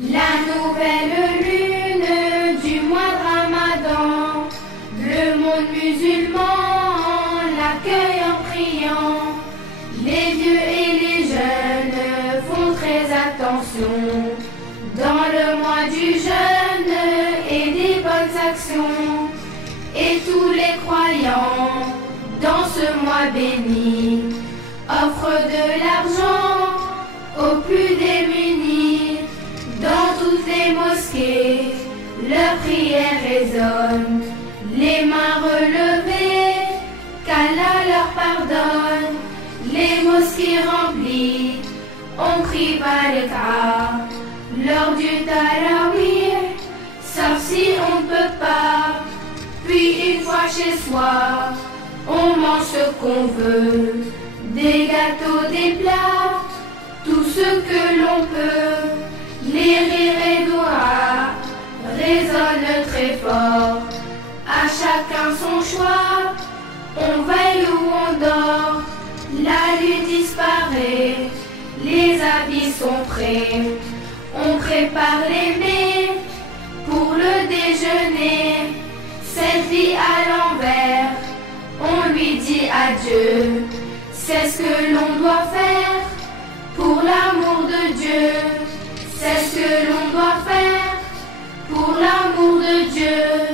La nouvelle lune du mois de Ramadan, le monde musulman l'accueille en priant. Les vieux et les jeunes font très attention dans le mois du jeûne et des bonnes actions. Et tous les croyants dans ce mois béni offrent de l'argent aux plus démunis. Dans toutes les mosquées, leurs prières résonnent, les mains relevées, qu'Allah leur pardonne. Les mosquées remplies, on prie Baraka lors du Tarawih, sauf si on ne peut pas. Puis une fois chez soi, on mange ce qu'on veut, des gâteaux, des plats, tout ce que l'on peut. Les rires et doigts résonnent très fort, à chacun son choix, on veille ou on dort. La lutte disparaît, les habits sont prêts, on prépare les mets pour le déjeuner. Cette vie à l'envers, on lui dit adieu, c'est ce que l'on doit faire pour l'amour de Dieu. C'est ce que l'on doit faire pour l'amour de Dieu.